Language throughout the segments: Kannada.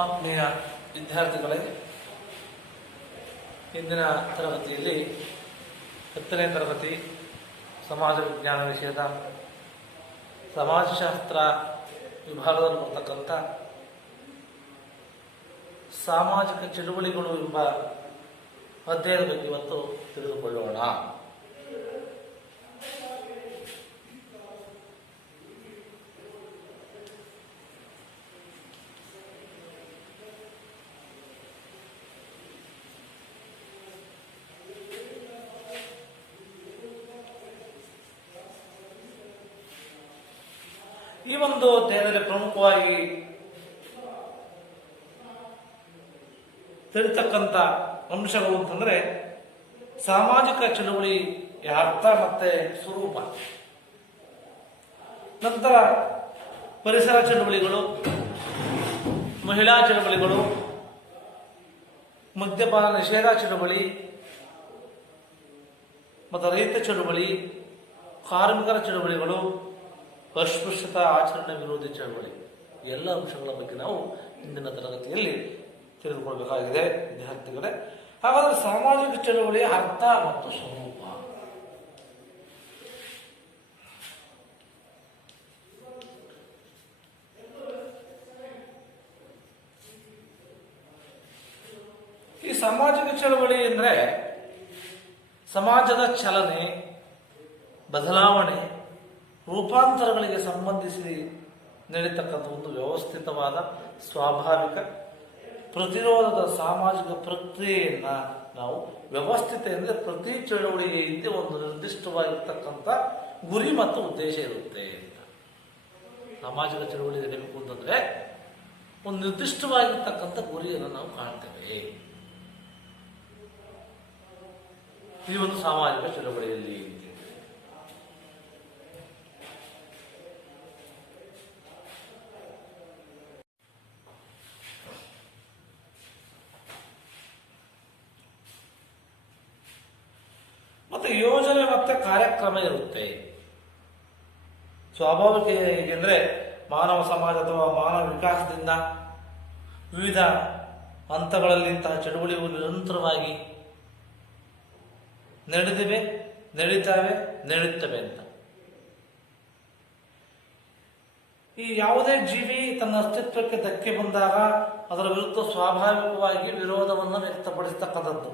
ಆತ್ಮೀಯ ವಿದ್ಯಾರ್ಥಿಗಳೇ, ಇಂದಿನ ತರಗತಿಯಲ್ಲಿ 10ನೇ ತರಗತಿ ಸಮಾಜ ವಿಜ್ಞಾನ ವಿಷಯದ ಸಮಾಜಶಾಸ್ತ್ರ ವಿಭಾಗದಲ್ಲಿ ಬರ್ತಕ್ಕಂಥ ಸಾಮಾಜಿಕ ಚಳುವಳಿಗಳು ಎಂಬ ಅಧ್ಯಾಯದ ಬಗ್ಗೆ ಇವತ್ತು ತಿಳಿದುಕೊಳ್ಳೋಣ. ಈ ಒಂದು ಅಧ್ಯಾಯದಲ್ಲಿ ಪ್ರಮುಖವಾಗಿ ತಿಳಿತಕ್ಕಂಥ ಅಂಶಗಳು ಅಂತಂದ್ರೆ ಸಾಮಾಜಿಕ ಚಳುವಳಿ ಅರ್ಥ ಮತ್ತೆ ಸ್ವರೂಪ, ನಂತರ ಪರಿಸರ ಚಳುವಳಿಗಳು, ಮಹಿಳಾ ಚಳುವಳಿಗಳು, ಮದ್ಯಪಾನ ನಿಷೇಧ ಚಳುವಳಿ ಮತ್ತು ರೈತ ಚಳುವಳಿ, ಕಾರ್ಮಿಕರ ಚಳುವಳಿಗಳು, ಅಸ್ಪೃಶ್ಯತಾ ಆಚರಣೆ ವಿರೋಧಿ ಚಳವಳಿ, ಎಲ್ಲ ಅಂಶಗಳ ಬಗ್ಗೆ ನಾವು ಇಂದಿನ ತರಗತಿಯಲ್ಲಿ ತಿಳಿದುಕೊಳ್ಬೇಕಾಗಿದೆ ವಿದ್ಯಾರ್ಥಿಗಳೇ. ಹಾಗಾದರೆ ಸಾಮಾಜಿಕ ಚಳವಳಿಯ ಅರ್ಥ ಮತ್ತು ಸ್ವರೂಪ. ಈ ಸಾಮಾಜಿಕ ಚಳವಳಿ ಅಂದರೆ ಸಮಾಜದ ಚಲನೆ, ಬದಲಾವಣೆ, ರೂಪಾಂತರಗಳಿಗೆ ಸಂಬಂಧಿಸಿ ನಡೀತಕ್ಕಂಥ ಒಂದು ವ್ಯವಸ್ಥಿತವಾದ ಸ್ವಾಭಾವಿಕ ಪ್ರತಿರೋಧದ ಸಾಮಾಜಿಕ ಪ್ರಕ್ರಿಯೆಯನ್ನ ನಾವು ವ್ಯವಸ್ಥಿತ ಎಂದರೆ ಪ್ರತಿ ಚಳವಳಿಗೆ ಹಿಂದೆ ಒಂದು ನಿರ್ದಿಷ್ಟವಾಗಿರ್ತಕ್ಕಂಥ ಗುರಿ ಮತ್ತು ಉದ್ದೇಶ ಇರುತ್ತೆ ಅಂತ. ಸಾಮಾಜಿಕ ಚಳವಳಿ ನಡೀಬೇಕು ಅಂತಂದ್ರೆ ಒಂದು ನಿರ್ದಿಷ್ಟವಾಗಿರ್ತಕ್ಕಂಥ ಗುರಿಯನ್ನು ನಾವು ಕಾಣ್ತೇವೆ ಈ ಒಂದು ಸಾಮಾಜಿಕ ಚಳವಳಿಯಲ್ಲಿ. ಮತ್ತೆ ಯೋಜನೆ ಮತ್ತೆ ಕಾರ್ಯಕ್ರಮ ಇರುತ್ತೆ. ಸ್ವಾಭಾವಿಕ ಹೇಗೆಂದ್ರೆ ಮಾನವ ಸಮಾಜ ಅಥವಾ ಮಾನವ ವಿಕಾಸದಿಂದ ವಿವಿಧ ಹಂತಗಳಲ್ಲಿ ಇಂತಹ ಚಳುವಳಿಗಳು ನಿರಂತರವಾಗಿ ನಡೆದಿವೆ, ನಡೀತವೆ ಅಂತ. ಈ ಯಾವುದೇ ಜೀವಿ ತನ್ನ ಅಸ್ತಿತ್ವಕ್ಕೆ ಧಕ್ಕೆ ಬಂದಾಗ ಅದರ ವಿರುದ್ಧ ಸ್ವಾಭಾವಿಕವಾಗಿ ವಿರೋಧವನ್ನು ವ್ಯಕ್ತಪಡಿಸತಕ್ಕಂಥದ್ದು.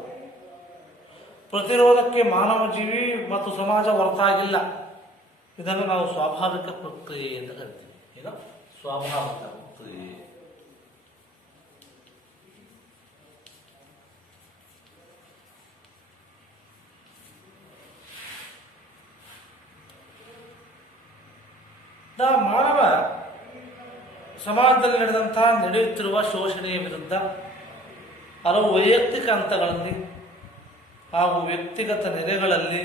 ಪ್ರತಿರೋಧಕ್ಕೆ ಮಾನವ ಜೀವಿ ಮತ್ತು ಸಮಾಜ ಹೊರತಾಗಿಲ್ಲ. ಇದನ್ನು ನಾವು ಸ್ವಾಭಾವಿಕ ಪ್ರಕ್ರಿಯೆ ಅಂತ ಕರಿತೀವಿ. ಈಗ ಸ್ವಾಭಾವಿಕ ಪ್ರಕ್ರಿಯೆ. ಮಾನವ ಸಮಾಜದಲ್ಲಿ ನಡೆಯುತ್ತಿರುವ ಶೋಷಣೆಯ ವಿರುದ್ಧ ಹಲವು ವೈಯಕ್ತಿಕ ಹಂತಗಳಲ್ಲಿ ಹಾಗೂ ವ್ಯಕ್ತಿಗತ ನೆಲೆಗಳಲ್ಲಿ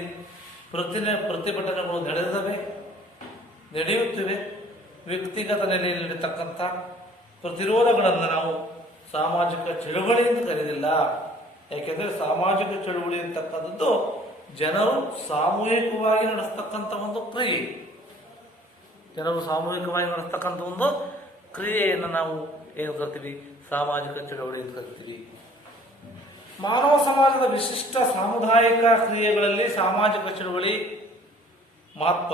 ಪ್ರತಿಭಟನೆಗಳು ನಡೆಯುತ್ತಿವೆ. ವ್ಯಕ್ತಿಗತ ನೆಲೆಯಲ್ಲಿ ನಡೀತಕ್ಕಂಥ ಪ್ರತಿರೋಧಗಳನ್ನು ನಾವು ಸಾಮಾಜಿಕ ಚಳುವಳಿ ಎಂದು ಕರೆದಿಲ್ಲ. ಯಾಕೆಂದರೆ ಸಾಮಾಜಿಕ ಚಳುವಳಿ ಅಂತಕ್ಕಂಥದ್ದು ಜನರು ಸಾಮೂಹಿಕವಾಗಿ ನಡೆಸ್ತಕ್ಕಂಥ ಒಂದು ಕ್ರಿಯೆ. ಕ್ರಿಯೆಯನ್ನು ನಾವು ಏನು ಕರಿತೀವಿ? ಸಾಮಾಜಿಕ ಚಳುವಳಿ ಎಂದು ಕರಿತೀವಿ. ಮಾನವ ಸಮಾಜದ ವಿಶಿಷ್ಟ ಸಾಮುದಾಯಿಕ ಕ್ರಿಯೆಗಳಲ್ಲಿ ಸಾಮಾಜಿಕ ಚಳುವಳಿ ಮಹತ್ವ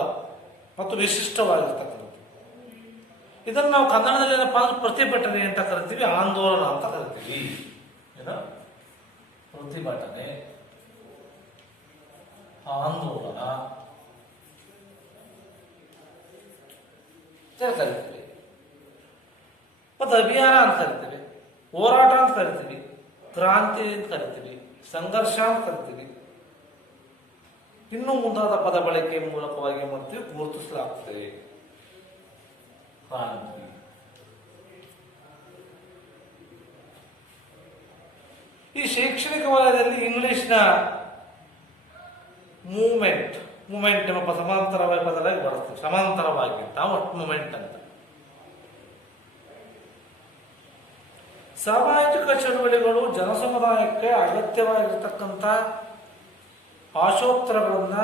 ಮತ್ತು ವಿಶಿಷ್ಟವಾಗಿರ್ತಕ್ಕಂಥದ್ದು. ಇದನ್ನು ನಾವು ಕನ್ನಡದಲ್ಲಿ ಏನಪ್ಪಾ ಅಂದ್ರೆ ಪ್ರತಿಭಟನೆ ಅಂತ ಕರಿತೀವಿ, ಆಂದೋಲನ ಅಂತ ಕರಿತೀವಿ. ಪ್ರತಿಭಟನೆ, ಆಂದೋಲನ ಕರಿತೀವಿ. ಮತ್ತು ಅಭಿಯಾನ ಅಂತ ಕರಿತೀವಿ, ಹೋರಾಟ ಅಂತ ಕರಿತೀವಿ, ಕ್ರಾಂತಿ ಅಂತ ಕರಿತೀವಿ, ಸಂಘರ್ಷ ಅಂತ ಕರಿತೀವಿ. ಇನ್ನೂ ಮುಂತಾದ ಪದ ಬಳಕೆ ಮೂಲಕವಾಗಿ ಮಾಡ್ತೀವಿ ಗುರುತಿಸಲಾಗ್ತದೆ. ಕ್ರಾಂತಿ. ಈ ಶೈಕ್ಷಣಿಕ ವಲಯದಲ್ಲಿ ಇಂಗ್ಲಿಷ್ನ ಮೂವ್ಮೆಂಟ್ ಎಂಬ ಸಮಾಂತರವಾಗಿ ಪದವಾಗಿ ಬಳಸ್ತೀವಿ. ಸಮಾಂತರವಾಗಿ ಅಂತ ಮೂವ್ಮೆಂಟ್ ಅಂತ. ಸಾಮಾಜಿಕ ಚಳುವಳಿಗಳು ಜನಸಮುದಾಯಕ್ಕೆ ಅಗತ್ಯವಾಗಿರ್ತಕ್ಕಂಥ ಆಶೋತ್ತರಗಳನ್ನ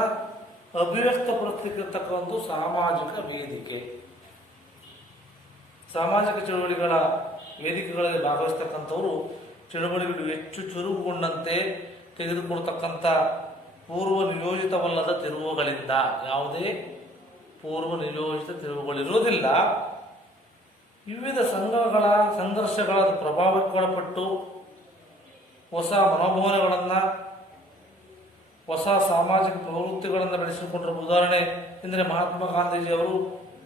ಅಭಿವ್ಯಕ್ತಪಡಿಸತಕ್ಕಂಥ ಒಂದು ಸಾಮಾಜಿಕ ವೇದಿಕೆ. ಸಾಮಾಜಿಕ ಚಳುವಳಿಗಳ ವೇದಿಕೆಗಳಲ್ಲಿ ಭಾಗವಹಿಸ್ತಕ್ಕಂಥವರು ಚಳುವಳಿಗಳು ಹೆಚ್ಚು ಚುರುಕುಗೊಂಡಂತೆ ತೆಗೆದುಕೊಳ್ತಕ್ಕಂಥ ಪೂರ್ವ ನಿಯೋಜಿತವಲ್ಲದ ತಿರುವುಗಳಿಂದ, ಯಾವುದೇ ಪೂರ್ವ ನಿಯೋಜಿತ ತಿರುವುಗಳಿರುವುದಿಲ್ಲ, ವಿವಿಧ ಸಂಘರ್ಷಗಳ ಪ್ರಭಾವಕ್ಕೊಳಪಟ್ಟು ಹೊಸ ಮನೋಭಾವನೆಗಳನ್ನು, ಹೊಸ ಸಾಮಾಜಿಕ ಪ್ರವೃತ್ತಿಗಳನ್ನು ಬೆಳೆಸಿಕೊಂಡಿರುವ ಉದಾಹರಣೆ ಎಂದರೆ ಮಹಾತ್ಮ ಗಾಂಧೀಜಿಯವರು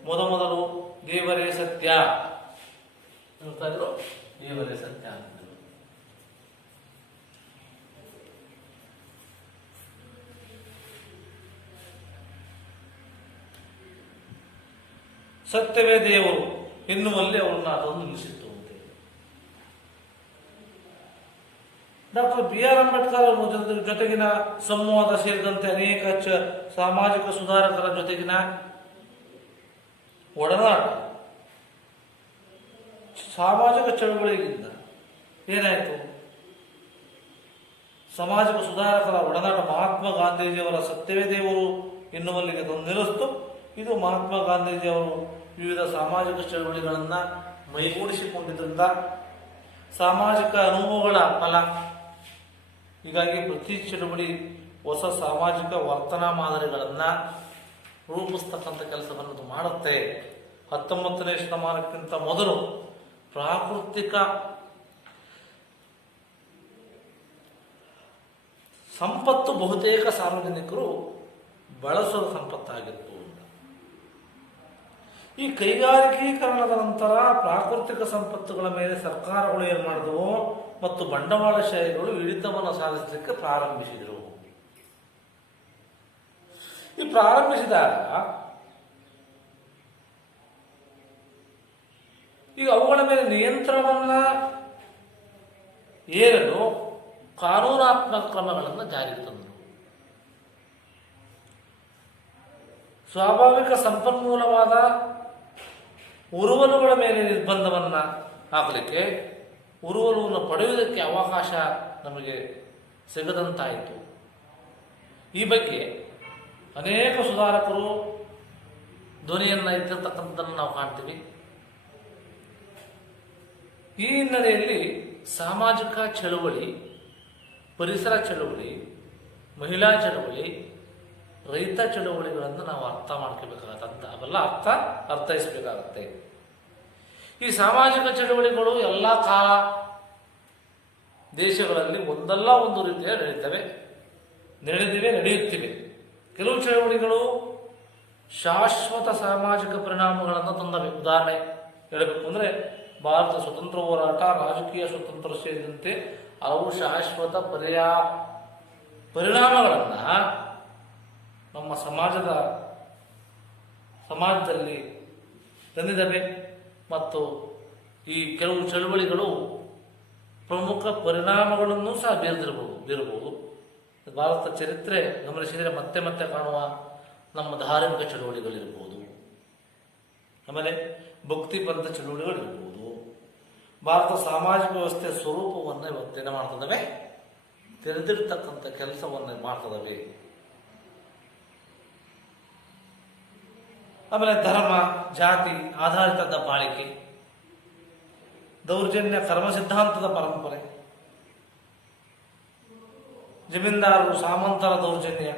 ಮೊದಲು ದೇವರೇ ಸತ್ಯ ಹೇಳ್ತಾ ಇದ್ರು. ದೇವರೇ ಸತ್ಯ ಅಂತಿದ್ರು. ಸತ್ಯವೇ ದೇವರು ಎನ್ನುವಲ್ಲಿ ಅವರನ್ನ ಅದೊಂದು ನಿಲ್ಲಿಸಿತ್ತು. ಡಾಕ್ಟರ್ ಬಿ ಆರ್ ಅಂಬೇಡ್ಕರ್ ಅವರ ಜೊತೆಗಿನ ಸಂವಾದ ಸೇರಿದಂತೆ ಅನೇಕ ಸಾಮಾಜಿಕ ಸುಧಾರಕರ ಜೊತೆಗಿನ ಒಡನಾಟ ಸಾಮಾಜಿಕ ಚಳವಳಿಯಿಂದ ಏನಾಯಿತು? ಸಾಮಾಜಿಕ ಸುಧಾರಕರ ಒಡನಾಟ ಮಹಾತ್ಮ ಗಾಂಧೀಜಿಯವರ ಸತ್ಯವೇ ದೇವರು ಎನ್ನುವಲ್ಲಿಗೆ ತಂದು ನಿಲ್ಲಿಸ್ತು. ಇದು ಮಹಾತ್ಮ ಗಾಂಧೀಜಿಯವರು ವಿವಿಧ ಸಾಮಾಜಿಕ ಚಳವಳಿಗಳನ್ನು ಮೈಗೂಡಿಸಿಕೊಂಡಿದ್ದರಿಂದ ಸಾಮಾಜಿಕ ಅನುಭವಗಳ ಫಲ. ಹೀಗಾಗಿ ಪ್ರತಿ ಚಳುವಳಿ ಹೊಸ ಸಾಮಾಜಿಕ ವರ್ತನಾ ಮಾದರಿಗಳನ್ನು ರೂಪಿಸ್ತಕ್ಕಂಥ ಕೆಲಸವನ್ನು ಮಾಡುತ್ತೆ. 19ನೇ ಶತಮಾನಕ್ಕಿಂತ ಮೊದಲು ಪ್ರಾಕೃತಿಕ ಸಂಪತ್ತು ಬಹುತೇಕ ಸಾರ್ವಜನಿಕರು ಬಳಸುವ ಸಂಪತ್ತಾಗಿತ್ತು. ಈ ಕೈಗಾರಿಕೀಕರಣದ ನಂತರ ಪ್ರಾಕೃತಿಕ ಸಂಪತ್ತುಗಳ ಮೇಲೆ ಸರ್ಕಾರಗಳು ಏನು ಮಾಡಿದವು ಮತ್ತು ಬಂಡವಾಳಶಾಹಿಗಳು ಹಿಡಿತವನ್ನು ಸಾಧಿಸಲಿಕ್ಕೆ ಪ್ರಾರಂಭಿಸಿದರು. ಈ ಪ್ರಾರಂಭಿಸಿದಾಗ ಈಗ ಅವುಗಳ ಮೇಲೆ ನಿಯಂತ್ರಣವನ್ನ ಏರಲು ಕಾನೂನಾತ್ಮಕ ಕ್ರಮಗಳನ್ನು ಜಾರಿಗೆ ತಂದರು. ಸ್ವಾಭಾವಿಕ ಸಂಪನ್ಮೂಲವಾದ ಉರುವಲುಗಳ ಮೇಲೆ ನಿರ್ಬಂಧವನ್ನ ಹಾಕಲಿಕ್ಕೆ, ಉರುವಲುವನ್ನು ಪಡೆಯುವುದಕ್ಕೆ ಅವಕಾಶ ನಮಗೆ ಸಿಗದಂತಾಯಿತು. ಈ ಬಗ್ಗೆ ಅನೇಕ ಸುಧಾರಕರು ಧ್ವನಿಯನ್ನು ಎತ್ತಿರ್ತಕ್ಕಂಥದ್ದನ್ನು ನಾವು ಕಾಣ್ತೀವಿ. ಈ ಹಿನ್ನೆಲೆಯಲ್ಲಿ ಸಾಮಾಜಿಕ ಚಳುವಳಿ, ಪರಿಸರ ಚಳುವಳಿ, ಮಹಿಳಾ ಚಳುವಳಿ, ರೈತ ಚಳುವಳಿಗಳನ್ನು ನಾವು ಅರ್ಥ ಮಾಡ್ಕೋಬೇಕಾಗತ್ತ, ಅವೆಲ್ಲ ಅರ್ಥೈಸಬೇಕಾಗತ್ತೆ. ಈ ಸಾಮಾಜಿಕ ಚಳುವಳಿಗಳು ಎಲ್ಲ ಕಾಲ ದೇಶಗಳಲ್ಲಿ ಒಂದಲ್ಲ ಒಂದು ರೀತಿಯ ನಡೆಯುತ್ತಿವೆ. ಕೆಲವು ಚಳುವಳಿಗಳು ಶಾಶ್ವತ ಸಾಮಾಜಿಕ ಪರಿಣಾಮಗಳನ್ನು ತಂದವೆ. ಉದಾಹರಣೆ ಹೇಳಬೇಕು ಅಂದರೆ ಭಾರತ ಸ್ವತಂತ್ರ ಹೋರಾಟ, ರಾಜಕೀಯ ಸ್ವತಂತ್ರ ಸೇರಿದಂತೆ ಹಲವು ಶಾಶ್ವತ ಪರಿಣಾಮಗಳನ್ನು ನಮ್ಮ ಸಮಾಜದಲ್ಲಿ ತಂದಿದ್ದಾವೆ. ಮತ್ತು ಈ ಕೆಲವು ಚಳುವಳಿಗಳು ಪ್ರಮುಖ ಪರಿಣಾಮಗಳನ್ನು ಸಹ ಬೀರಬಹುದು. ಭಾರತ ಚರಿತ್ರೆ ಗಮನಿಸಿದರೆ ಮತ್ತೆ ಮತ್ತೆ ಕಾಣುವ ನಮ್ಮ ಧಾರ್ಮಿಕ ಚಳುವಳಿಗಳಿರ್ಬೋದು, ಆಮೇಲೆ ಭಕ್ತಿ ಪಂಥ ಚಳುವಳಿಗಳಿರ್ಬೋದು. ಭಾರತ ಸಾಮಾಜಿಕ ವ್ಯವಸ್ಥೆಯ ಸ್ವರೂಪವನ್ನು ಇವತ್ತೇನು ಮಾಡ್ತದವೆ, ತೆರೆದಿರ್ತಕ್ಕಂಥ ಕೆಲಸವನ್ನು ಮಾಡ್ತದವೆ. ಆಮೇಲೆ ಧರ್ಮ, ಜಾತಿ ಆಧಾರಿತ ದಬ್ಬಾಳಿಕೆ, ದೌರ್ಜನ್ಯ, ಕರ್ಮ ಸಿದ್ಧಾಂತದ ಪರಂಪರೆ, ಜಮೀನ್ದಾರರು ಸಾಮಂತರ ದೌರ್ಜನ್ಯ,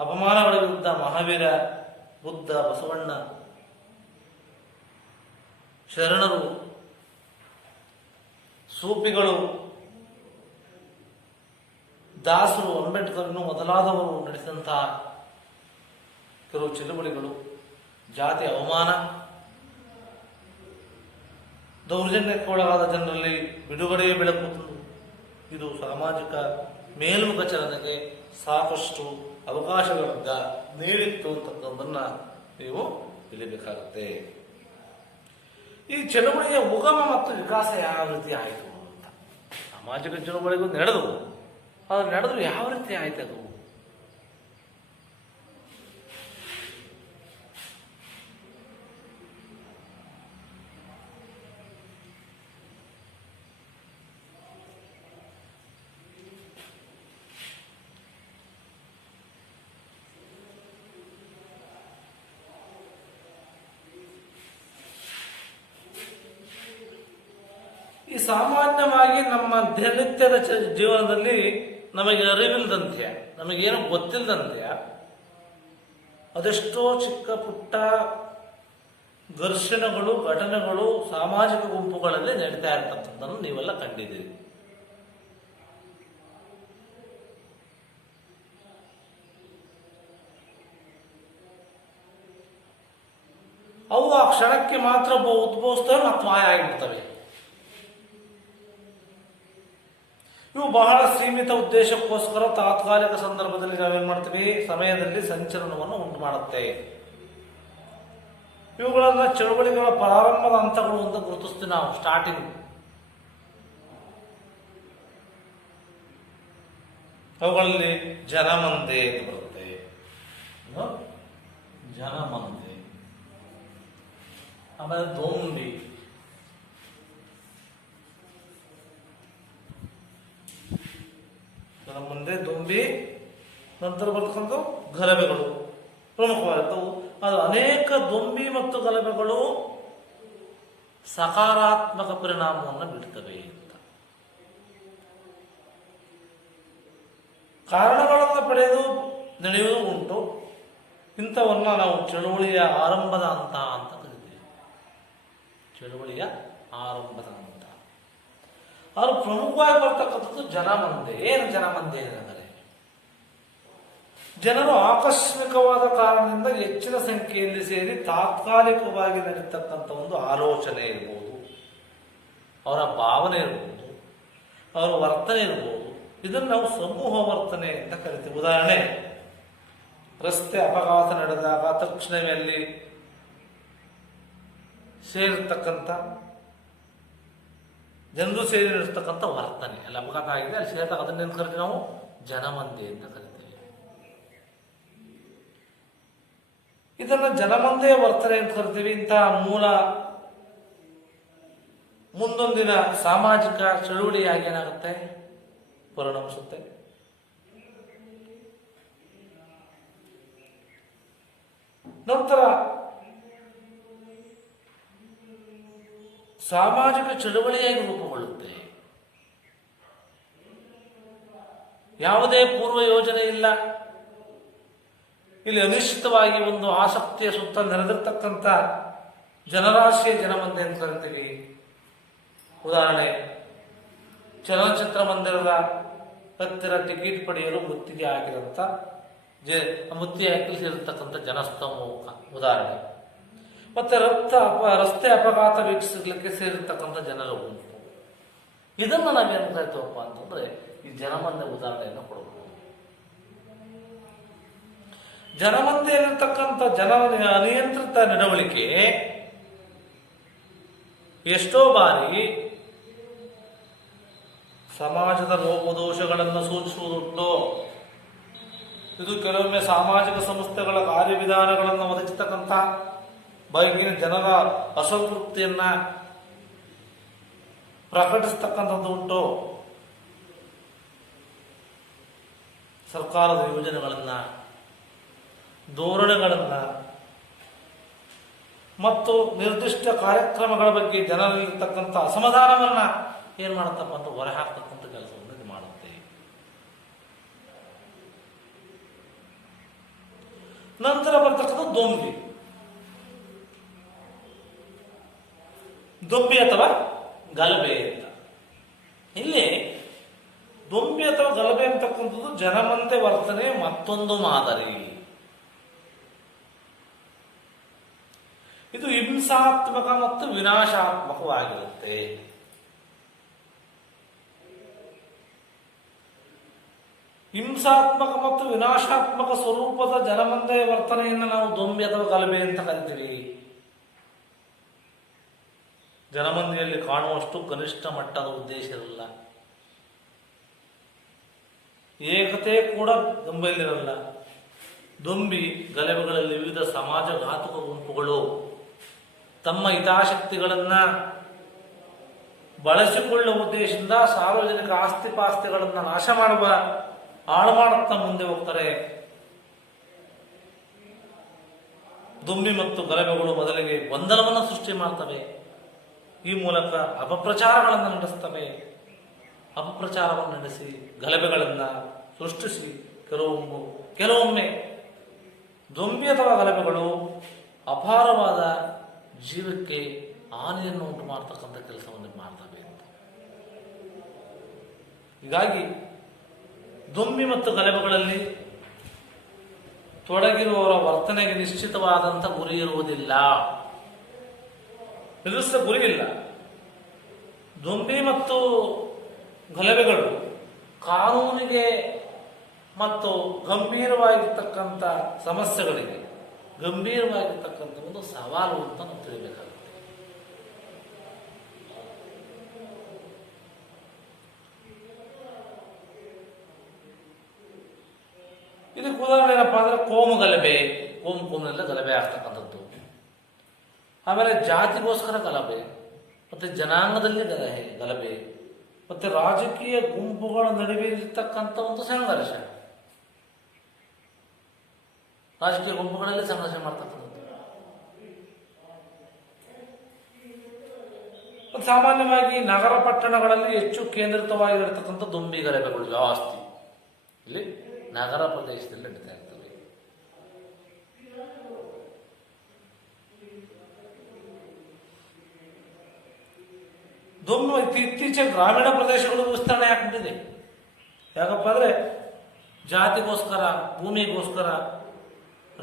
ಅಪಮಾನಗಳ ವಿರುದ್ಧ ಮಹಾವೀರ, ಬುದ್ಧ, ಬಸವಣ್ಣ, ಶರಣರು, ಸೂಫಿಗಳು, ದಾಸರು, ಅಂಬೇಡ್ಕರ್ ಮೊದಲಾದವರು ನಡೆಸಿದಂತಹ ಕೆಲವು ಚಳುವಳಿಗಳು, ಜಾತಿ ಅವಮಾನ, ದೌರ್ಜನ್ಯಕ್ಕೊಳಗಾದ ಜನರಲ್ಲಿ ಬಿಡುಗಡೆಯ ಬೆಳಕು ತಂದು ಇದು ಸಾಮಾಜಿಕ ಮೇಲ್ಮುಖ ಚಲನೆಗೆ ಸಾಕಷ್ಟು ಅವಕಾಶಗಳಿಂದ ನೀಡಿತ್ತು ಅಂತಕ್ಕಂಥದ್ದನ್ನು ನೀವು ತಿಳಿಬೇಕಾಗುತ್ತೆ. ಈ ಚಳುವಳಿಯ ಉಗಮ ಮತ್ತು ವಿಕಾಸ ಯಾವ ರೀತಿ ಆಯಿತು ಅಂತ, ಸಾಮಾಜಿಕ ಚಳುವಳಿಗೂ ನಡೆದು ಯಾವ ರೀತಿ ಆಯ್ತು ಅದು? ಸಾಮಾನ್ಯವಾಗಿ ನಮ್ಮ ದಿನನಿತ್ಯದ ಜೀವನದಲ್ಲಿ ನಮಗೆ ಅರಿವಿಲ್ಲದಂತೆ, ನಮಗೇನು ಗೊತ್ತಿಲ್ಲದಂತೆ ಅದೆಷ್ಟೋ ಚಿಕ್ಕ ಪುಟ್ಟ ಘರ್ಷಣೆಗಳು, ಘಟನೆಗಳು ಸಾಮಾಜಿಕ ಗುಂಪುಗಳಲ್ಲಿ ನಡೀತಾ ಇರ್ತಕ್ಕಂಥದ್ದನ್ನು ನೀವೆಲ್ಲ ಕಂಡಿದ್ದೀರಿ. ಅವು ಆ ಕ್ಷಣಕ್ಕೆ ಮಾತ್ರ ಉದ್ಭವಿಸ್ತವೆ ಮತ್ತು ಮಾಯ ಆಗಿಬಿಡ್ತವೆ. ಇವು ಬಹಳ ಸೀಮಿತ ಉದ್ದೇಶಕ್ಕೋಸ್ಕರ ತಾತ್ಕಾಲಿಕ ಸಂದರ್ಭದಲ್ಲಿ ನಾವೇನ್ ಮಾಡ್ತೀವಿ, ಸಮಯದಲ್ಲಿ ಸಂಚಲನವನ್ನು ಉಂಟು ಮಾಡುತ್ತೆ. ಇವುಗಳನ್ನ ಚಳುವಳಿಗಳ ಪ್ರಾರಂಭದ ಹಂತಗಳು ಅಂತ ಗುರುತಿಸ್ತೀವಿ ನಾವು. ಸ್ಟಾರ್ಟಿಂಗ್ ಅವುಗಳಲ್ಲಿ ಜನಮಂದೆ ಅಂತ ಬರುತ್ತೆ. ಜನಮಂದೆ, ಆಮೇಲೆ ದೊಂಬಿ, ಮುಂದೆ ದೊಂಬಿ, ನಂತರ ಬರ್ತಕ್ಕಂಥ ಗಲಭೆಗಳು ಪ್ರಮುಖವಾಗಿರ್ತವು. ಅದು ಅನೇಕ ದೊಂಬಿ ಮತ್ತು ಗಲಭೆಗಳು ಸಕಾರಾತ್ಮಕ ಪರಿಣಾಮವನ್ನು ಬೀಳ್ತವೆ ಅಂತ ಕಾರಣಗಳನ್ನು ಪಡೆದು ನಡೆಯುವುದು ಉಂಟು. ಇಂಥವನ್ನ ನಾವು ಚಳುವಳಿಯ ಆರಂಭದ ಹಂತ ಅಂತ ಕರಿತೀವಿ. ಚಳುವಳಿಯ ಆರಂಭದ ಹಂತ. ಅದು ಪ್ರಮುಖವಾಗಿ ಬರ್ತಕ್ಕಂಥದ್ದು ಜನಮಂದೆ. ಏನು ಜನಮಂದೆ ಅಂದರೆ, ಜನರು ಆಕಸ್ಮಿಕವಾದ ಕಾರಣದಿಂದ ಹೆಚ್ಚಿನ ಸಂಖ್ಯೆಯಲ್ಲಿ ಸೇರಿ ತಾತ್ಕಾಲಿಕವಾಗಿ ನಡೀತಕ್ಕಂಥ ಒಂದು ಆಲೋಚನೆ ಇರ್ಬೋದು, ಅವರ ಭಾವನೆ ಇರ್ಬೋದು, ಅವರ ವರ್ತನೆ ಇರ್ಬೋದು. ಇದನ್ನು ನಾವು ಸಮೂಹ ವರ್ತನೆ ಅಂತ ಕರಿತೀವಿ. ಉದಾಹರಣೆ, ರಸ್ತೆ ಅಪಘಾತ ನಡೆದಾಗ ತಕ್ಷಣವೇ ಅಲ್ಲಿ ಸೇರಿರ್ತಕ್ಕಂಥ ಜನರು ಸೇರಿ ನಡೆಸ್ತಕ್ಕಂಥ ವರ್ತನೆ. ಅಲ್ಲಿ ಅಪಘಾತ ಆಗಿದೆ, ಅಲ್ಲಿ ಸೇರಿದಾಗ ಅದನ್ನೇನು ಕರಿತೀವಿ ನಾವು, ಜನಮಂದೆ ಅಂತ ಕರಿತೀವಿ. ಇದನ್ನ ಜನಮಂದೆಯ ವರ್ತನೆ ಅಂತ ಕರಿತೀವಿ. ಇಂತಹ ಮೂಲ ಮುಂದೊಂದಿನ ಸಾಮಾಜಿಕ ಚಳುವಳಿಯಾಗಿ ಏನಾಗುತ್ತೆ, ಪರಿಣಮಿಸುತ್ತೆ. ನಂತರ ಸಾಮಾಜಿಕ ಚಳುವಳಿಯಾಗಿ ರೂಪುಗೊಳ್ಳುತ್ತೆ. ಯಾವುದೇ ಪೂರ್ವ ಯೋಜನೆ ಇಲ್ಲ. ಇಲ್ಲಿ ಅನಿಶ್ಚಿತವಾಗಿ ಒಂದು ಆಸಕ್ತಿಯ ಸುತ್ತ ನೆರೆದಿರ್ತಕ್ಕಂಥ ಜನರಾಶಿಯ ಜನಮಂದೆ ಅಂತ ಕರಿತೀವಿ. ಉದಾಹರಣೆ, ಚಲನಚಿತ್ರ ಮಂದಿರದ ಹತ್ತಿರ ಟಿಕೆಟ್ ಪಡೆಯಲು ಮುತ್ತಿಗೆ ಹಾಕಿದಂಥ ಮುತ್ತಿಗೆ ಹಾಕಿ ಸೇರಿರ್ತಕ್ಕಂಥ ಜನಸ್ತಮೂಹ ಉದಾಹರಣೆ. ಮತ್ತೆ ರಸ್ತೆ ಅಪಘಾತ ವೀಕ್ಷಿಸಲಿಕ್ಕೆ ಸೇರಿರ್ತಕ್ಕಂಥ ಜನರ ಗುಂಪು. ಇದನ್ನು ನಾವೇನು ಕರಿತೀವಪ್ಪ ಅಂತಂದ್ರೆ ಈ ಜನಮಂದೆ ಉದಾಹರಣೆಯನ್ನು ಕೊಡಬಹುದು. ಜನಮಂದೆಯಲ್ಲಿರ್ತಕ್ಕಂಥ ಜನರ ಅನಿಯಂತ್ರಿತ ನಡವಳಿಕೆ ಎಷ್ಟೋ ಬಾರಿ ಸಮಾಜದ ಲೋಪದೋಷಗಳನ್ನು ಸೂಚಿಸುವುದುಂಟು. ಇದು ಕೆಲವೊಮ್ಮೆ ಸಾಮಾಜಿಕ ಸಂಸ್ಥೆಗಳ ಕಾರ್ಯವಿಧಾನಗಳನ್ನು ಒದಗಿಸತಕ್ಕಂಥ ಬಗೆಗಿನ ಜನರ ಅಸಂತೃಪ್ತಿಯನ್ನ ಪ್ರಕಟಿಸ್ತಕ್ಕಂಥದ್ದು ಉಂಟು. ಸರ್ಕಾರದ ಯೋಜನೆಗಳನ್ನ, ಧೋರಣೆಗಳನ್ನ ಮತ್ತು ನಿರ್ದಿಷ್ಟ ಕಾರ್ಯಕ್ರಮಗಳ ಬಗ್ಗೆ ಜನರಲ್ಲಿರ್ತಕ್ಕಂಥ ಅಸಮಾಧಾನವನ್ನ ಏನ್ ಮಾಡುತ್ತಪ್ಪ ಅಂತ ಹೊರ ಹಾಕ್ತಕ್ಕಂಥ ಕೆಲಸವನ್ನು ಇದು ಮಾಡುತ್ತೆ. ನಂತರ ಬರ್ತಕ್ಕಂಥ ದೊಂಬಿ ಅಥವಾ ಗಲಭೆ ಅಂತ. ಇಲ್ಲಿ ದೊಂಬಿ ಅಥವಾ ಗಲಭೆ ಅಂತಕ್ಕಂಥದ್ದು ಜನಮಂದೆ ವರ್ತನೆ ಮತ್ತೊಂದು ಮಾದರಿ. ಇದು ಹಿಂಸಾತ್ಮಕ ಮತ್ತು ವಿನಾಶಾತ್ಮಕವಾಗಿರುತ್ತೆ. ಹಿಂಸಾತ್ಮಕ ಮತ್ತು ವಿನಾಶಾತ್ಮಕ ಸ್ವರೂಪದ ಜನಮಂದೆ ವರ್ತನೆಯನ್ನು ನಾವು ದೊಂಬಿ ಅಥವಾ ಗಲಭೆ ಅಂತ ಕರಿತೀವಿ. ಜನಮಂದಿಯಲ್ಲಿ ಕಾಣುವಷ್ಟು ಕನಿಷ್ಠ ಮಟ್ಟದ ಉದ್ದೇಶ ಇರಲ್ಲ. ಏಕತೆ ಕೂಡ ದೊಂಬಿಯಲ್ಲಿರಲ್ಲ. ದೊಂಬಿ ಗಲಭೆಗಳಲ್ಲಿ ವಿವಿಧ ಸಮಾಜಘಾತುಕ ಗುಂಪುಗಳು ತಮ್ಮ ಹಿತಾಸಕ್ತಿಗಳನ್ನ ಬಳಸಿಕೊಳ್ಳುವ ಉದ್ದೇಶದಿಂದ ಸಾರ್ವಜನಿಕ ಆಸ್ತಿಪಾಸ್ತಿಗಳನ್ನ ನಾಶ ಮಾಡುವ, ಹಾಳು ಮಾಡುತ್ತಾ ಮುಂದೆ ಹೋಗ್ತಾರೆ. ದೊಂಬಿ ಮತ್ತು ಗಲಭೆಗಳು ಮೊದಲಿಗೆ ಗೊಂದಲವನ್ನು ಸೃಷ್ಟಿ ಮಾಡ್ತವೆ. ಈ ಮೂಲಕ ಅಪಪ್ರಚಾರಗಳನ್ನು ನಡೆಸ್ತವೆ. ಅಪಪ್ರಚಾರವನ್ನು ನಡೆಸಿ ಗಲಭೆಗಳನ್ನು ಸೃಷ್ಟಿಸಿ ಕೆಲವೊಮ್ಮೆ ದೊಂಬಿ ಅಥವಾ ಗಲಭೆಗಳು ಅಪಾರವಾದ ಜೀವಕ್ಕೆ ಹಾನಿಯನ್ನು ಉಂಟು ಮಾಡತಕ್ಕಂಥ ಕೆಲಸವನ್ನು ಮಾಡ್ತವೆ ಅಂತ. ಹೀಗಾಗಿ ದೊಂಬಿ ಮತ್ತು ಗಲಭೆಗಳಲ್ಲಿ ತೊಡಗಿರುವವರ ವರ್ತನೆಗೆ ನಿಶ್ಚಿತವಾದಂಥ ಗುರಿ ಇರುವುದಿಲ್ಲ, ನಿರ್ದಿಷ್ಟ ಗುರಿ ಇಲ್ಲ. ದೊಂಬಿ ಮತ್ತು ಗಲಭೆಗಳು ಕಾನೂನಿಗೆ ಮತ್ತು ಗಂಭೀರವಾಗಿರ್ತಕ್ಕಂಥ ಸಮಸ್ಯೆಗಳಿಗೆ ಗಂಭೀರವಾಗಿರ್ತಕ್ಕಂಥ ಒಂದು ಸವಾಲು ಅಂತ ನಾವು ತಿಳಿಬೇಕಾಗುತ್ತೆ. ಇದಕ್ಕೆ ಉದಾಹರಣೆ ಏನಪ್ಪಾ ಅಂದ್ರೆ ಕೋಮು ಕೋಮಿನಲ್ಲೇ ಗಲಭೆ ಆಗ್ತಕ್ಕಂಥದ್ದು, ಆಮೇಲೆ ಜಾತಿಗೋಸ್ಕರ ಗಲಭೆ, ಮತ್ತೆ ಜನಾಂಗದಲ್ಲಿ ಗಲಭೆ, ಮತ್ತೆ ರಾಜಕೀಯ ಗುಂಪುಗಳ ನಡುವೆ ಇರತಕ್ಕಂಥ ಒಂದು ಸಂಘರ್ಷ, ರಾಜಕೀಯ ಗುಂಪುಗಳಲ್ಲಿ ಸಂಘರ್ಷ ಮಾಡ್ತಕ್ಕಂಥದ್ದು. ಸಾಮಾನ್ಯವಾಗಿ ನಗರ ಪಟ್ಟಣಗಳಲ್ಲಿ ಹೆಚ್ಚು ಕೇಂದ್ರಿತವಾಗಿರತಕ್ಕಂಥ ದೊಂಬಿ ಗಲಭೆಗಳು ಜಾಸ್ತಿ ಇಲ್ಲಿ ನಗರ ಪ್ರದೇಶದಲ್ಲಿ ನಡೀತಾ ಇರ್ತವೆ. ಇತ್ತೀಚೆಗೆ ಗ್ರಾಮೀಣ ಪ್ರದೇಶಗಳು ವಿಸ್ತರಣೆ ಆಗ್ಬಿಟ್ಟಿದೆ. ಯಾಕಪ್ಪ ಅಂದ್ರೆ ಜಾತಿಗೋಸ್ಕರ, ಭೂಮಿಗೋಸ್ಕರ,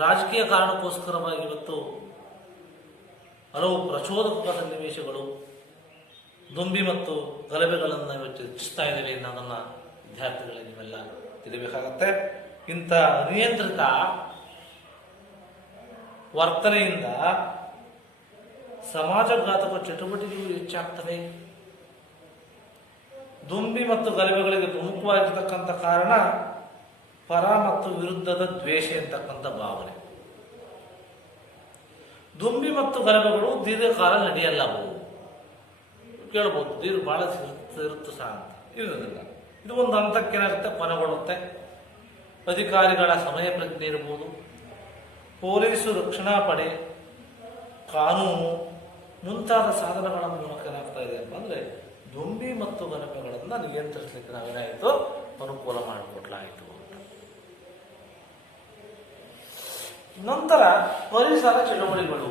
ರಾಜಕೀಯ ಕಾರಣಕ್ಕೋಸ್ಕರವಾಗಿ ಇವತ್ತು ಹಲವು ಪ್ರಚೋದಕ ಸನ್ನಿವೇಶಗಳು, ದೊಂಬಿ ಮತ್ತು ಗಲಭೆಗಳನ್ನು ಇವತ್ತು ಹೆಚ್ಚಿಸ್ತಾ ಇದ್ದೇವೆ ಅನ್ನೋದನ್ನ ವಿದ್ಯಾರ್ಥಿಗಳಿಗೆ ನೀವೆಲ್ಲ ತಿಳಿಬೇಕಾಗತ್ತೆ. ಇಂಥ ನಿಯಂತ್ರಿತ ವರ್ತನೆಯಿಂದ ಸಮಾಜಘಾತಕ ಚಟುವಟಿಕೆಗಳು ಹೆಚ್ಚಾಗ್ತವೆ. ದೊಂಬಿ ಮತ್ತು ಗಲಭೆಗಳಿಗೆ ಪ್ರಮುಖವಾಗಿರ್ತಕ್ಕಂಥ ಕಾರಣ ಪರ ಮತ್ತು ವಿರುದ್ಧದ ದ್ವೇಷ ಅಂತಕ್ಕಂಥ ಭಾವನೆ. ದೊಂಬಿ ಮತ್ತು ಗಲಭೆಗಳು ದೀರ್ಘಕಾಲ ನಡೆಯಲ್ಲ, ಕೇಳಬಹುದು ಬಹಳ ಇರುತ್ತೆ ಸಹ ಅಂತ ಇರೋದಿಲ್ಲ. ಇದು ಒಂದು ಹಂತಕ್ಕೇನಾಗುತ್ತೆ, ಕೊನೆಗೊಳ್ಳುತ್ತೆ. ಅಧಿಕಾರಿಗಳ ಸಮಯ ಪ್ರಜ್ಞೆ ಇರಬಹುದು, ಪೊಲೀಸು ರಕ್ಷಣಾ ಪಡೆ, ಕಾನೂನು ಮುಂತಾದ ಸಾಧನಗಳ ಮೂಲಕ ಏನಾಗ್ತಾ ಇದೆ ಅಂತಂದ್ರೆ ದೊಂಬಿ ಮತ್ತು ಗಲಭೆಗಳನ್ನು ನಿಯಂತ್ರಿಸಲಿಕ್ಕೆ ನಾವೇನಾಯಿತು ಅನುಕೂಲ ಮಾಡಿಕೊಡ್ಲಾಯಿತು. ನಂತರ ಪರಿಸರ ಚಳವಳಿಗಳು.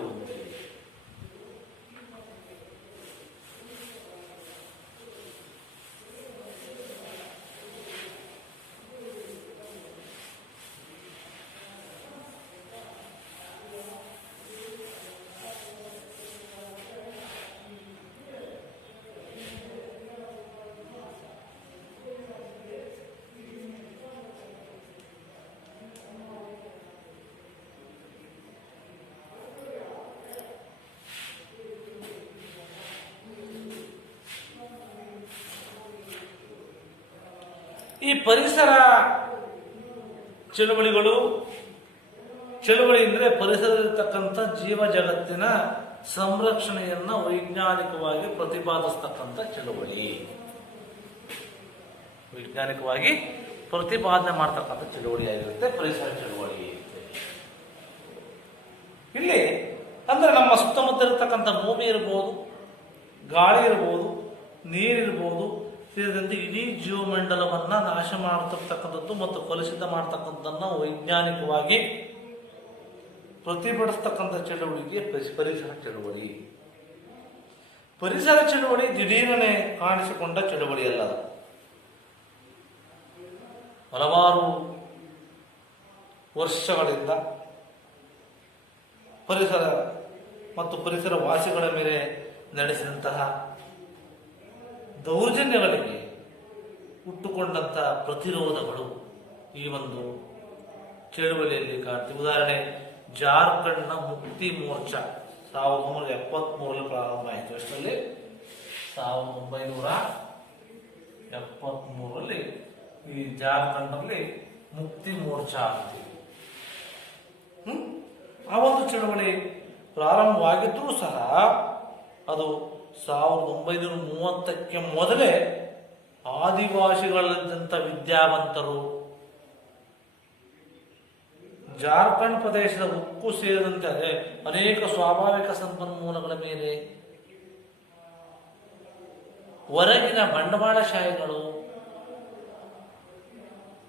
ಈ ಪರಿಸರ ಚಳುವಳಿ ಅಂದರೆ ಪರಿಸರದಲ್ಲಿರ್ತಕ್ಕಂಥ ಜೀವ ಜಗತ್ತಿನ ಸಂರಕ್ಷಣೆಯನ್ನ ವೈಜ್ಞಾನಿಕವಾಗಿ ಪ್ರತಿಪಾದಿಸ್ತಕ್ಕಂಥ ಚಳುವಳಿ, ವೈಜ್ಞಾನಿಕವಾಗಿ ಪ್ರತಿಪಾದನೆ ಮಾಡ್ತಕ್ಕಂಥ ಚಳುವಳಿ ಆಗಿರುತ್ತೆ ಪರಿಸರ ಚಳುವಳಿ. ಇಲ್ಲಿ ಅಂದ್ರೆ ನಮ್ಮ ಸುತ್ತಮುತ್ತ ಇರತಕ್ಕಂಥ ಭೂಮಿ ಇರ್ಬೋದು, ಗಾಳಿ ಇರ್ಬೋದು, ನೀರಿರ್ಬೋದು, ಸೇರಿದಂತೆ ಇಡೀ ಜೀವಮಂಡಲವನ್ನ ನಾಶ ಮಾಡತಕ್ಕಂಥದ್ದು ಮತ್ತು ಕಲುಷಿತ ಮಾಡತಕ್ಕಂಥದ್ದನ್ನ ವೈಜ್ಞಾನಿಕವಾಗಿ ಪ್ರತಿಭಟಿಸ್ತಕ್ಕಂಥ ಚಳುವಳಿಗೆ ಪರಿಸರ ಚಳುವಳಿ. ಪರಿಸರ ಚಳುವಳಿ ದಿಢೀರನೆ ಕಾಣಿಸಿಕೊಂಡ ಚಳುವಳಿ ಅಲ್ಲ. ಹಲವಾರು ವರ್ಷಗಳಿಂದ ಪರಿಸರ ಮತ್ತು ಪರಿಸರ ವಾಸಿಗಳ ಮೇಲೆ ನಡೆಸಿದಂತಹ ದೌರ್ಜನ್ಯಗಳಿಗೆ ಹುಟ್ಟುಕೊಂಡಂತ ಪ್ರತಿರೋಧಗಳು ಈ ಒಂದು ಚಳುವಳಿಯಲ್ಲಿ ಕಾಣ್ತೀವಿ. ಉದಾಹರಣೆ, ಜಾರ್ಖಂಡ್ನ ಮುಕ್ತಿ ಮೋರ್ಚಾ 1973 ಪ್ರಾರಂಭ ಆಯಿತು. ಅಷ್ಟರಲ್ಲಿ 1973 ಈ ಜಾರ್ಖಂಡ್ನಲ್ಲಿ ಮುಕ್ತಿ ಮೋರ್ಚಾ ಆಗ್ತೀವಿ. ಆ ಒಂದು ಚಳವಳಿ ಪ್ರಾರಂಭವಾಗಿದ್ದರೂ ಸಹ ಅದು 1930ಕ್ಕೆ ಮೊದಲೇ ಆದಿವಾಸಿಗಳಿದ್ದಂಥ ವಿದ್ಯಾವಂತರು, ಜಾರ್ಖಂಡ್ ಪ್ರದೇಶದ ಉಕ್ಕು ಸೇರಿದಂತೆ ಅನೇಕ ಸ್ವಾಭಾವಿಕ ಸಂಪನ್ಮೂಲಗಳ ಮೇಲೆ ಹೊರಗಿನ ಬಂಡವಾಳಶಾಹಿಗಳು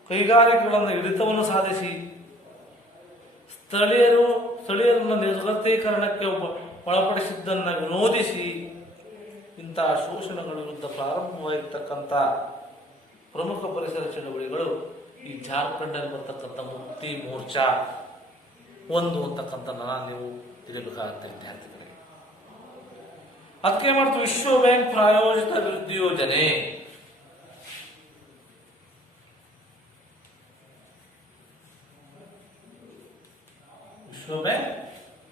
ಕೈಗಾರಿಕೆಗಳನ್ನು ಹಿಡಿತವನ್ನು ಸಾಧಿಸಿ ಸ್ಥಳೀಯರನ್ನು ನಿರ್ಗತೀಕರಣಕ್ಕೆ ಒಳಪಡಿಸಿದ್ದನ್ನು ವಿರೋಧಿಸಿ ಇಂತಹ ಶೋಷಣೆಗಳ ವಿರುದ್ಧ ಪ್ರಾರಂಭವಾಗಿರ್ತಕ್ಕಂಥ ಪ್ರಮುಖ ಪರಿಸರ ಚಳವಳಿಗಳು ಈ ಜಾರ್ಖಂಡಲ್ಲಿ ಬರ್ತಕ್ಕಂಥ ಮುಕ್ತಿ ಮೋರ್ಚಾ ಒಂದು ಅಂತಕ್ಕಂಥ ನೀವು ತಿಳಿಯಬೇಕಾಗುತ್ತೆ ವಿದ್ಯಾರ್ಥಿಗಳೇ. ಅದಕ್ಕೆ ಮಾಡ್ತು ವಿಶ್ವ ಬ್ಯಾಂಕ್ ಪ್ರಾಯೋಜಿತ ಅಭಿವೃದ್ಧಿ ಯೋಜನೆ. ವಿಶ್ವ ಬ್ಯಾಂಕ್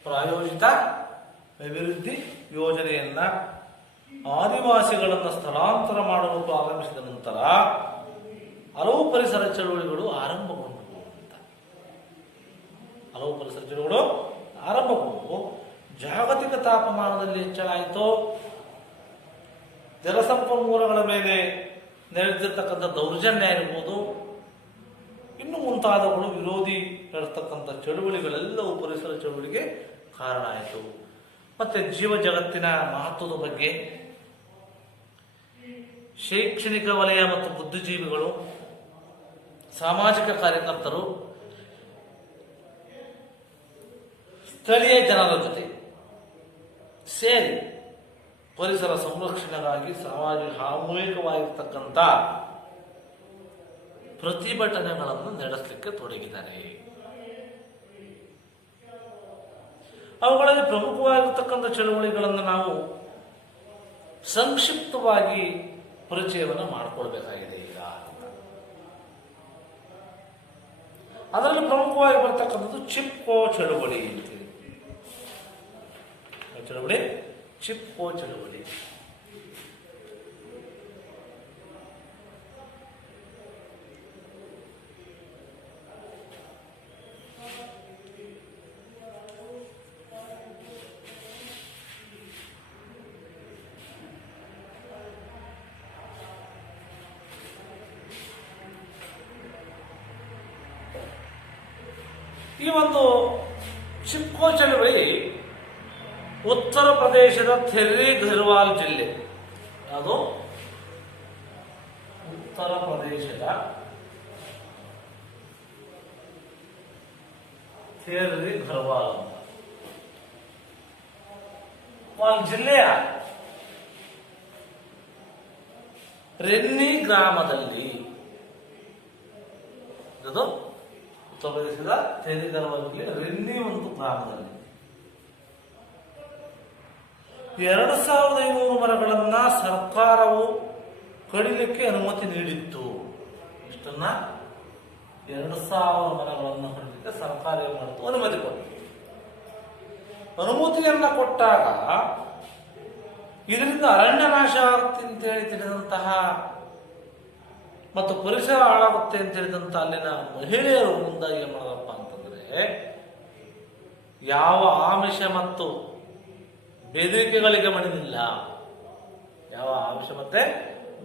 ಪ್ರಾಯೋಜಿತ ಅಭಿವೃದ್ಧಿ ಯೋಜನೆಯನ್ನ ಆದಿವಾಸಿಗಳನ್ನು ಸ್ಥಳಾಂತರ ಮಾಡಲು ಪ್ರಾರಂಭಿಸಿದ ನಂತರ ಹಲವು ಪರಿಸರ ಚಳುವಳಿಗಳು ಆರಂಭಗೊಂಡವು ಅಂತ. ಹಲವು ಪರಿಸರ ಚಳುವಳಿಗಳು ಆರಂಭಗೊಂಡು ಜಾಗತಿಕ ತಾಪಮಾನದಲ್ಲಿ ಹೆಚ್ಚಳಾಯಿತು. ಜಲಸಂಪನ್ಮೂಲಗಳ ಮೇಲೆ ನಡೆದಿರ್ತಕ್ಕಂಥ ದೌರ್ಜನ್ಯ ಇರ್ಬೋದು, ಇನ್ನು ಮುಂತಾದವುಗಳು ವಿರೋಧಿ ನಡೆಸ್ತಕ್ಕಂಥ ಚಳುವಳಿಗಳೆಲ್ಲವೂ ಪರಿಸರ ಚಳುವಳಿಗೆ ಕಾರಣ ಆಯಿತು. ಮತ್ತೆ ಜೀವ ಜಗತ್ತಿನ ಮಹತ್ವದ ಬಗ್ಗೆ ಶೈಕ್ಷಣಿಕ ವಲಯ ಮತ್ತು ಬುದ್ಧಿಜೀವಿಗಳು, ಸಾಮಾಜಿಕ ಕಾರ್ಯಕರ್ತರು, ಸ್ಥಳೀಯ ಜನರ ಜೊತೆ ಸೇರಿ ಪರಿಸರ ಸಂರಕ್ಷಣೆಗಾಗಿ ಸಾಮೂಹಿಕವಾಗಿರ್ತಕ್ಕಂಥ ಪ್ರತಿಭಟನೆಗಳನ್ನು ನಡೆಸಲಿಕ್ಕೆ ತೊಡಗಿದ್ದಾರೆ. ಅವುಗಳಲ್ಲಿ ಪ್ರಮುಖವಾಗಿರ್ತಕ್ಕಂಥ ಚಳುವಳಿಗಳನ್ನು ನಾವು ಸಂಕ್ಷಿಪ್ತವಾಗಿ ಪರಿಚಯವನ್ನು ಮಾಡಿಕೊಳ್ಬೇಕಾಗಿದೆ ಈಗ. ಅದರಲ್ಲಿ ಪ್ರಮುಖವಾಗಿ ಬರ್ತಕ್ಕಂಥದ್ದು ಚಿಪ್ಕೋ ಚಳುವಳಿ ಅಂತೇಳಿ. ಚಳುವಳಿ ಚಿಪ್ಕೋ ಚಳುವಳಿ. ಈ ಒಂದು ಚಿಪ್ಕೋ ಚಳುವಳಿ ಉತ್ತರ ಪ್ರದೇಶದ ಥೆರ್ರಿ ಗರ್ವಾಲ್ ಜಿಲ್ಲೆ, ಅದು ಉತ್ತರ ಪ್ರದೇಶದ ಥೆರ್ರಿ ಗರ್ವಾಲ್ ಜಿಲ್ಲೆಯ ರೆನ್ನಿ ಗ್ರಾಮದಲ್ಲಿ, ಅದು ಉತ್ತರ ಪ್ರದೇಶದ ಥೆರ್ರಿ ಗರ್ವಾಲ್ ಜಿಲ್ಲೆ ರೆನ್ನಿ ಒಂದು ಗ್ರಾಮದಲ್ಲಿ 2500 ಮರಗಳನ್ನ ಸರ್ಕಾರವು ಕಡಿಲಿಕ್ಕೆ ಅನುಮತಿ ನೀಡಿತ್ತು. ಇಷ್ಟನ್ನ 2000 ಮರಗಳನ್ನು ಕಡಿಲಿಕ್ಕೆ ಸರ್ಕಾರ ಏನು ಮಾಡಿತು? ಅನುಮತಿ ಕೊಟ್ಟು. ಅನುಮತಿಯನ್ನ ಕೊಟ್ಟಾಗ ಇದರಿಂದ ಅರಣ್ಯ ನಾಶ ಆಗುತ್ತೆ ಅಂತೇಳಿ ತಿಳಿದಂತಹ ಮತ್ತು ಪರಿಸರ ಹಾಳಾಗುತ್ತೆ ಅಂತ ಹೇಳಿದಂತ ಅಲ್ಲಿನ ಮಹಿಳೆಯರು ಮುಂದಾಗಿ ಏನ್ ಮಾಡೋದಪ್ಪ ಅಂತಂದ್ರೆ, ಯಾವ ಆಮಿಷ ಮತ್ತು ಬೆದರಿಕೆಗಳಿಗೆ ಮಣಿದಿಲ್ಲ, ಯಾವ ಆಮಿಷ ಮತ್ತೆ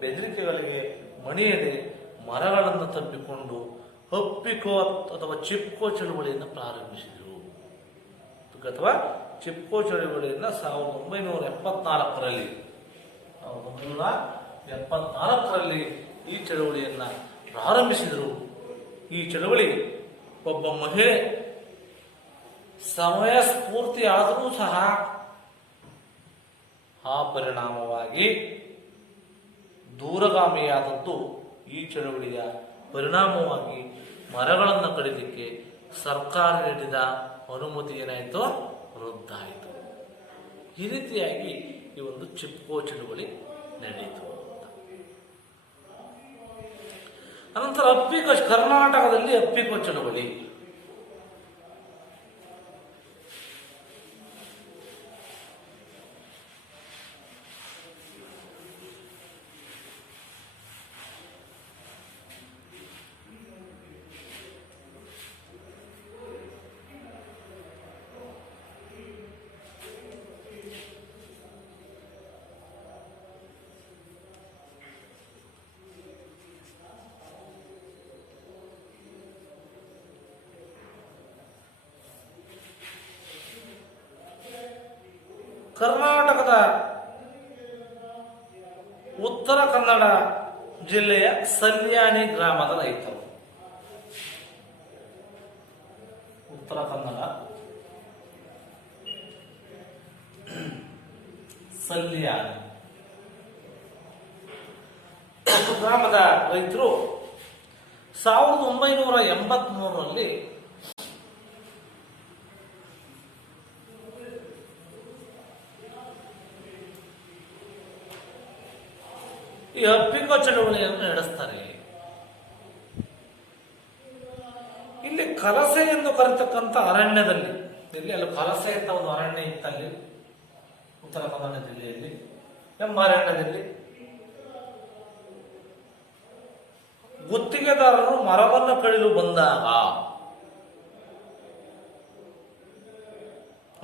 ಬೆದರಿಕೆಗಳಿಗೆ ಮಣಿಯದೆ ಮರಗಳನ್ನು ತಬ್ಬಿಕೊಂಡು ಅಪ್ಪಿಕೋ ಅಥವಾ ಚಿಪ್ಕೋ ಚಳುವಳಿಯನ್ನು ಪ್ರಾರಂಭಿಸಿದರು. ಅಥವಾ ಚಿಪ್ಕೋ ಚಳುವಳಿಯನ್ನು 1974ರಲ್ಲಿ ಈ ಚಳುವಳಿಯನ್ನ ಪ್ರಾರಂಭಿಸಿದರು. ಈ ಚಳುವಳಿ ಒಬ್ಬ ಮಹಿಳೆ ಸಮಯ ಸ್ಫೂರ್ತಿ ಆದರೂ ಸಹ ಆ ಪರಿಣಾಮವಾಗಿ ದೂರಗಾಮಿಯಾದದ್ದು. ಈ ಚಳುವಳಿಯ ಪರಿಣಾಮವಾಗಿ ಮರಗಳನ್ನು ಕಡಿಲಿಕ್ಕೆ ಸರ್ಕಾರ ನೀಡಿದ ಅನುಮತಿ ಏನಾಯಿತು? ರದ್ದಾಯಿತು. ಈ ರೀತಿಯಾಗಿ ಈ ಒಂದು ಚಿಪ್ಕೋ ಚಳುವಳಿ ನಡೆಯಿತು. ಅನಂತರ ಅಪ್ಪಿಕೋ, ಕರ್ನಾಟಕದಲ್ಲಿ ಅಪ್ಪಿಕೋ ಚಳುವಳಿ. ಕರ್ನಾಟಕದ ಉತ್ತರ ಕನ್ನಡ ಜಿಲ್ಲೆಯ ಸಲ್ಯಾಣಿ ಗ್ರಾಮದ ರೈತರು. ಉತ್ತರ ಕನ್ನಡ ಸಲ್ಯಾಣಿ ಗ್ರಾಮದ ರೈತರು 1983ರಲ್ಲಿ ಈ ಅಪ್ಪಿಕೋ ಚಳವಳಿಯನ್ನು ನಡೆಸ್ತಾರೆ. ಇಲ್ಲಿ ಕಲಸೆ ಎಂದು ಕರೆತಕ್ಕಂಥ ಅರಣ್ಯದಲ್ಲಿ, ಅಲ್ಲಿ ಕಲಸೆ ಅಂತ ಒಂದು ಅರಣ್ಯ ಇತ್ತಲ್ಲಿ ಉತ್ತರ ಕನ್ನಡ ಜಿಲ್ಲೆಯಲ್ಲಿ, ಎಂಬ ಅರಣ್ಯದಲ್ಲಿ ಗುತ್ತಿಗೆದಾರರು ಮರವನ್ನು ಕಡಿಲು ಬಂದಾಗ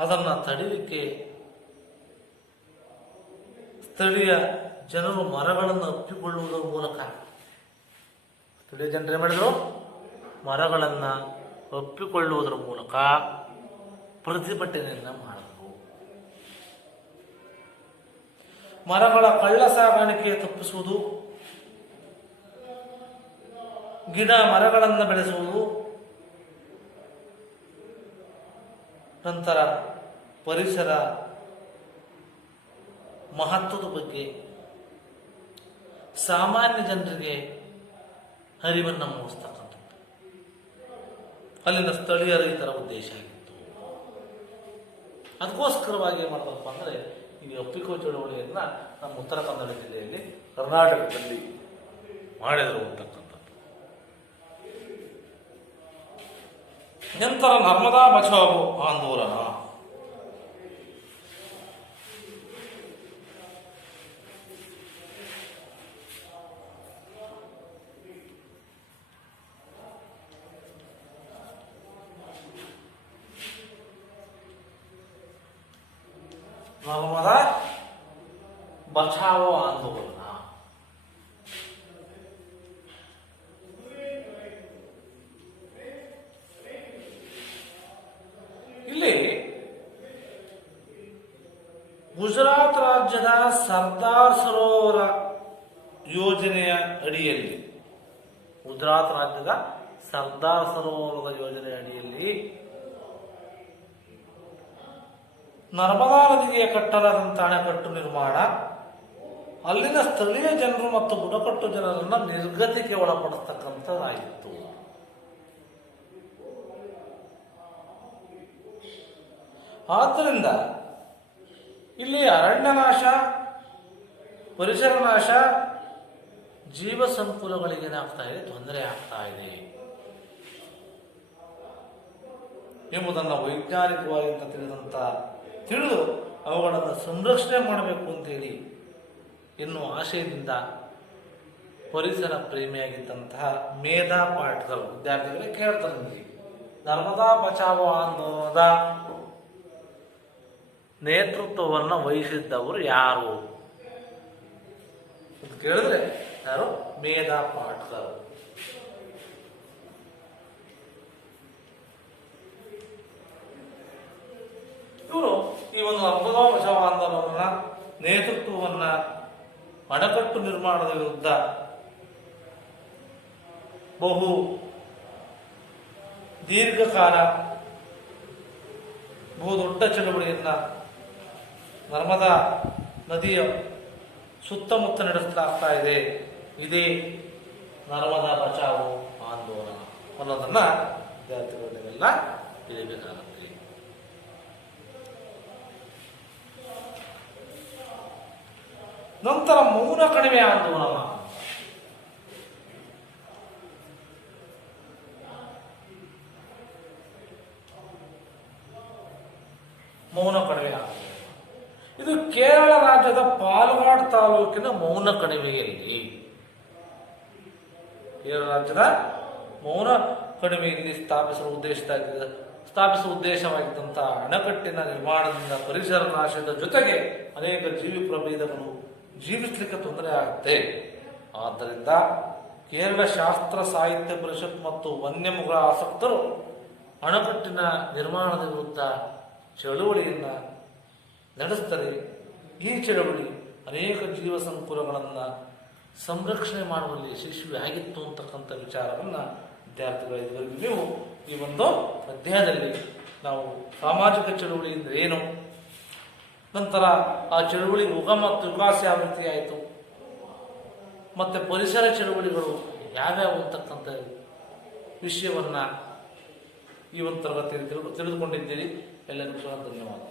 ಅದನ್ನ ತಡಿಲಿಕ್ಕೆ ಸ್ಥಳೀಯ ಜನರು ಮರಗಳನ್ನು ಅಪ್ಪಿಕೊಳ್ಳುವುದರ ಮೂಲಕ, ಸ್ಥಳೀಯ ಜನರು ಏನ್ ಮಾಡಿದ್ರು, ಮರಗಳನ್ನು ಒಪ್ಪಿಕೊಳ್ಳುವುದರ ಮೂಲಕ ಪ್ರತಿಭಟನೆಯನ್ನ ಮಾಡಿದ್ರು. ಮರಗಳ ಕಳ್ಳ ಸಾಗಾಣಿಕೆ ತಪ್ಪಿಸುವುದು, ಗಿಡ ಮರಗಳನ್ನು ಬೆಳೆಸುವುದು, ನಂತರ ಪರಿಸರ ಮಹತ್ವದ ಬಗ್ಗೆ ಸಾಮಾನ್ಯ ಜನರಿಗೆ ಅರಿವನ್ನು ಮೂಡಿಸ್ತಕ್ಕಂಥದ್ದು ಅಲ್ಲಿನ ಸ್ಥಳೀಯ ರೈತರ ಉದ್ದೇಶ ಆಗಿತ್ತು. ಅದಕ್ಕೋಸ್ಕರವಾಗಿ ಏನು ಮಾಡಬೇಕಪ್ಪ ಅಂದರೆ ಈ ಅಪ್ಪಿಕೋ ಚಳವಳಿಯನ್ನ ನಮ್ಮ ಉತ್ತರ ಕನ್ನಡ ಜಿಲ್ಲೆಯಲ್ಲಿ ಕರ್ನಾಟಕದಲ್ಲಿ ಮಾಡಿದರು ಅಂತಕ್ಕಂಥದ್ದು. ನಂತರ ನರ್ಮದಾ ಬಚಾವೋ ಆಂದೋಲನ. ನರ್ಮದಾ ಬಚಾವೋ ಆಂದೋಲನ ಇಲ್ಲಿ ಗುಜರಾತ್ ರಾಜ್ಯದ ಸರ್ದಾರ್ ಸರೋವರ ಯೋಜನೆಯ ಅಡಿಯಲ್ಲಿ, ಗುಜರಾತ್ ರಾಜ್ಯದ ಸರ್ದಾರ್ ಸರೋವರದ ಯೋಜನೆಯ ಅಡಿಯಲ್ಲಿ ನರ್ಮದಾ ನದಿಗೆ ಕಟ್ಟಲಾದಂಥ ಅಣೆಕಟ್ಟು ನಿರ್ಮಾಣ, ಅಲ್ಲಿನ ಸ್ಥಳೀಯ ಜನರು ಮತ್ತು ಬುಡಕಟ್ಟು ಜನರನ್ನ ನಿರ್ಗತಿಗೆ ಒಳಪಡಿಸ್ತಕ್ಕಂಥದ್ದಾಗಿತ್ತು. ಆದ್ದರಿಂದ ಇಲ್ಲಿ ಅರಣ್ಯ ನಾಶ, ಪರಿಸರ ನಾಶ, ಜೀವ ಸಂಕುಲಗಳಿಗೆ ಏನಾಗ್ತಾ ಇದೆ, ತೊಂದರೆ ಆಗ್ತಾ ಇದೆ ಎಂಬುದನ್ನು ವೈಜ್ಞಾನಿಕವಾಗಿ ತಿಳಿದು ಅವುಗಳನ್ನು ಸಂರಕ್ಷಣೆ ಮಾಡಬೇಕು ಅಂತೇಳಿ ಎನ್ನುವ ಆಶಯದಿಂದ ಪರಿಸರ ಪ್ರೇಮಿಯಾಗಿದ್ದಂತಹ ಮೇಧಾ ಪಾಟ್ಕರ್ ವಿದ್ಯಾರ್ಥಿಗಳಿಗೆ ಕೇಳ್ತಾರೆ, ನರ್ಮದಾ ಬಚಾವೋ ಆಂದೋಲನದ ನೇತೃತ್ವವನ್ನು ವಹಿಸಿದ್ದವರು ಯಾರು ಅಂತ ಕೇಳಿದ್ರೆ ಯಾರು? ಮೇಧಾ ಪಾಟ್ಕರ್. ಇವರು ಈ ಒಂದು ನರ್ಮದಾ ಬಚಾವೋ ಆಂದೋಲನ ನೇತೃತ್ವವನ್ನ ಅಣೆಕಟ್ಟು ನಿರ್ಮಾಣದ ವಿರುದ್ಧ ಬಹು ದೀರ್ಘಕಾಲ ಬಹುದೊಡ್ಡ ಚಳವಳಿಯನ್ನ ನರ್ಮದಾ ನದಿಯ ಸುತ್ತಮುತ್ತ ನಡೆಸಲಾಗ್ತಾ ಇದೆ. ಇದೇ ನರ್ಮದಾ ಬಚಾವೋ ಆಂದೋಲನ ಅನ್ನೋದನ್ನ ವಿದ್ಯಾರ್ಥಿಗಳಿಗೆಲ್ಲ ತಿಳಿಬೇಕಾಗುತ್ತೆ. ನಂತರ ಮೌನ ಕಣಿವೆ ಆಂದೋಲನ. ಮೌನ ಕಣಿವೆ ಆಂದೋಲನ ಇದು ಕೇರಳ ರಾಜ್ಯದ ಪಾಲಗಾಡ್ ತಾಲೂಕಿನ ಮೌನ ಕಣಿವೆಯಲ್ಲಿ, ಕೇರಳ ರಾಜ್ಯದ ಮೌನ ಕಣಿವೆಯಲ್ಲಿ ಸ್ಥಾಪಿಸುವ ಉದ್ದೇಶವಾಗಿದ್ದಂತಹ ಅಣೆಕಟ್ಟಿನ ನಿರ್ಮಾಣದಿಂದ ಪರಿಸರ ನಾಶದ ಜೊತೆಗೆ ಅನೇಕ ಜೀವಿ ಪ್ರಭೇದಗಳು ಜೀವಿಸಲಿಕ್ಕೆ ತೊಂದರೆ ಆಗುತ್ತೆ. ಆದ್ದರಿಂದ ಕೇರಳ ಶಾಸ್ತ್ರ ಸಾಹಿತ್ಯ ಪರಿಷತ್ ಮತ್ತು ವನ್ಯಮೃಗ ಆಸಕ್ತರು ಅಣೆಕಟ್ಟಿನ ನಿರ್ಮಾಣದ ವಿರುದ್ಧ ಚಳುವಳಿಯನ್ನ ನಡೆಸ್ತಾರೆ. ಈ ಚಳವಳಿ ಅನೇಕ ಜೀವ ಸಂಕುಲಗಳನ್ನು ಸಂರಕ್ಷಣೆ ಮಾಡುವಲ್ಲಿ ಯಶಸ್ವಿ ಆಗಿತ್ತು ಅಂತಕ್ಕಂಥ ವಿಚಾರವನ್ನು ವಿದ್ಯಾರ್ಥಿಗಳ ಇದುವರೆಗೂ ನೀವು ಈ ಒಂದು ಅಧ್ಯಾಯದಲ್ಲಿ ನಾವು ಸಾಮಾಜಿಕ ಚಳುವಳಿ ಅಂದರೆ ಏನು, ನಂತರ ಆ ಚಳುವಳಿ ಉಗಮ ಮತ್ತು ವಿಕಾಸ ಯಾವ ರೀತಿ ಆಯಿತು, ಮತ್ತು ಪರಿಸರ ಚಳುವಳಿಗಳು ಯಾವ್ಯಾವು ಅಂತಕ್ಕಂಥ ವಿಷಯವನ್ನು ಈ ಒಂದು ತರಗತಿಯಲ್ಲಿ ತಿಳಿದುಕೊಂಡಿದ್ದೀರಿ. ಎಲ್ಲರಿಗೂ ಸಹ ಧನ್ಯವಾದ.